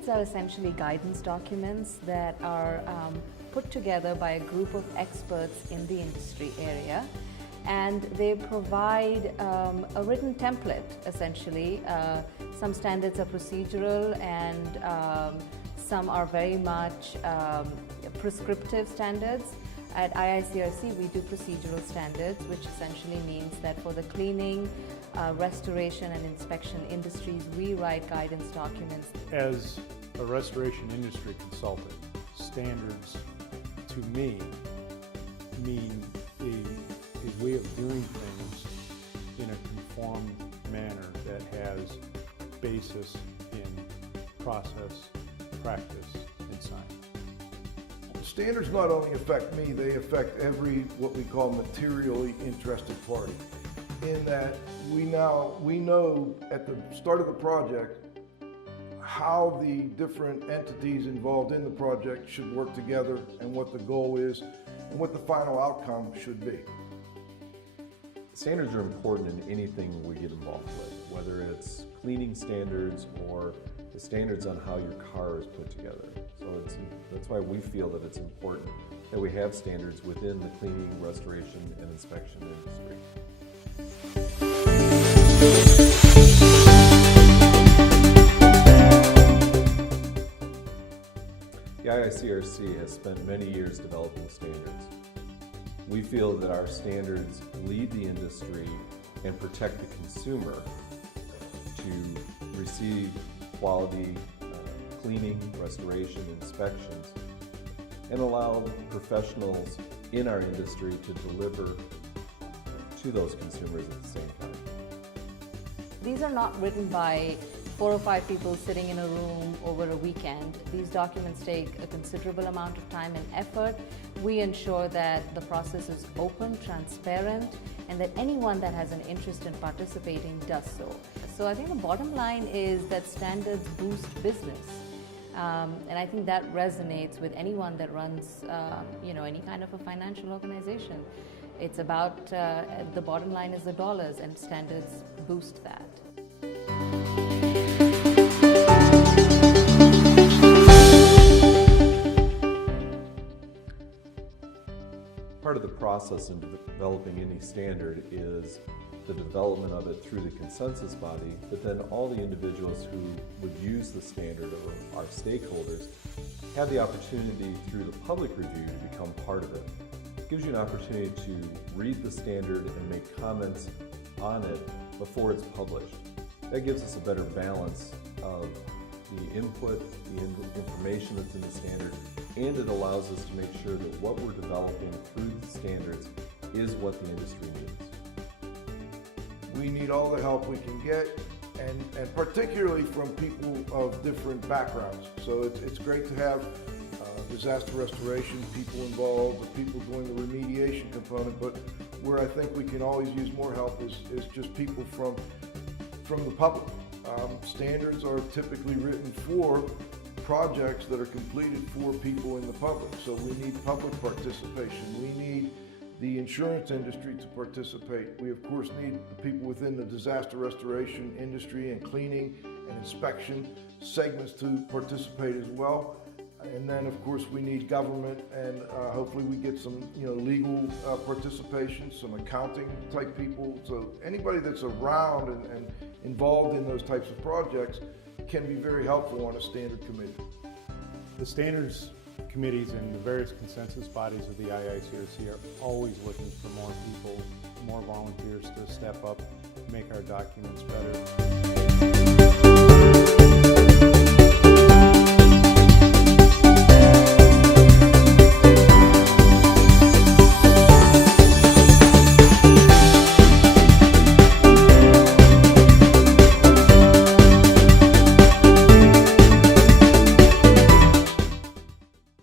Standards are essentially guidance documents that are put together by a group of experts in the industry area, and they provide a written template essentially. Some standards are procedural and some are very much prescriptive standards. At IICRC, we do procedural standards, which essentially means that for the cleaning, restoration and inspection industries, we write guidance documents. As a restoration industry consultant, standards to me mean a way of doing things in a conformed manner that has basis in process, practice, and science. Standards not only affect me, they affect every what we call materially interested party. In that we know at the start of the project how the different entities involved in the project should work together and what the goal is and what the final outcome should be. Standards are important in anything we get involved with, whether it's cleaning standards or the standards on how your car is put together. So that's why we feel that it's important that we have standards within the cleaning, restoration, and inspection industry. The IICRC has spent many years developing standards. We feel that our standards lead the industry and protect the consumer to receive quality cleaning, restoration, inspections, and allow professionals in our industry to deliver to those consumers at the same time. These are not written by 4 or 5 people sitting in a room over a weekend. These documents take a considerable amount of time and effort. We ensure that the process is open, transparent, and that anyone that has an interest in participating does so. So I think the bottom line is that standards boost business. And I think that resonates with anyone that runs any kind of a financial organization. It's about, the bottom line is the dollars, and standards boost that. Part of the process in developing any standard is the development of it through the consensus body, but then all the individuals who would use the standard, or our stakeholders, have the opportunity through the public review to become part of it. It gives you an opportunity to read the standard and make comments on it before it's published. That gives us a better balance of the input, the information that's in the standard, and it allows us to make sure that what we're developing through the standards is what the industry needs. We need all the help we can get, and particularly from people of different backgrounds. So it's great to have disaster restoration people involved, the people doing the remediation component, but where I think we can always use more help is just people from the public. Standards are typically written for projects that are completed for people in the public. So we need public participation. We need the insurance industry to participate. We of course need the people within the disaster restoration industry and cleaning and inspection segments to participate as well. And then of course we need government, and hopefully we get some legal participation, some accounting type people. So anybody that's around and involved in those types of projects can be very helpful on a standard committee. The standards committees and the various consensus bodies of the IICRC are always looking for more people, more volunteers to step up, make our documents better.